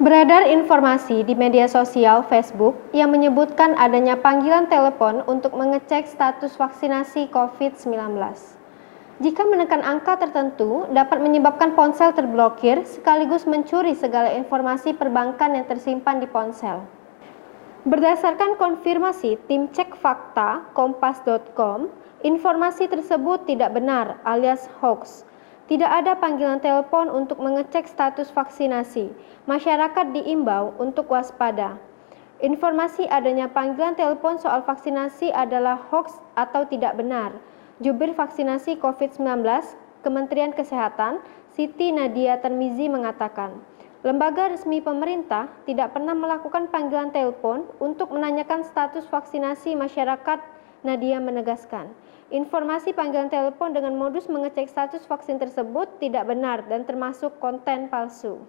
Beredar informasi di media sosial Facebook yang menyebutkan adanya panggilan telepon untuk mengecek status vaksinasi COVID-19. Jika menekan angka tertentu, dapat menyebabkan ponsel terblokir sekaligus mencuri segala informasi perbankan yang tersimpan di ponsel. Berdasarkan konfirmasi tim cek fakta kompas.com, informasi tersebut tidak benar alias hoax. Tidak ada panggilan telepon untuk mengecek status vaksinasi. Masyarakat diimbau untuk waspada. Informasi adanya panggilan telepon soal vaksinasi adalah hoax atau tidak benar. Jubir vaksinasi COVID-19 Kementerian Kesehatan, Siti Nadia Tarmizi mengatakan, lembaga resmi pemerintah tidak pernah melakukan panggilan telepon untuk menanyakan status vaksinasi masyarakat. Nadia menegaskan, informasi panggilan telepon dengan modus mengecek status vaksin tersebut tidak benar dan termasuk konten palsu.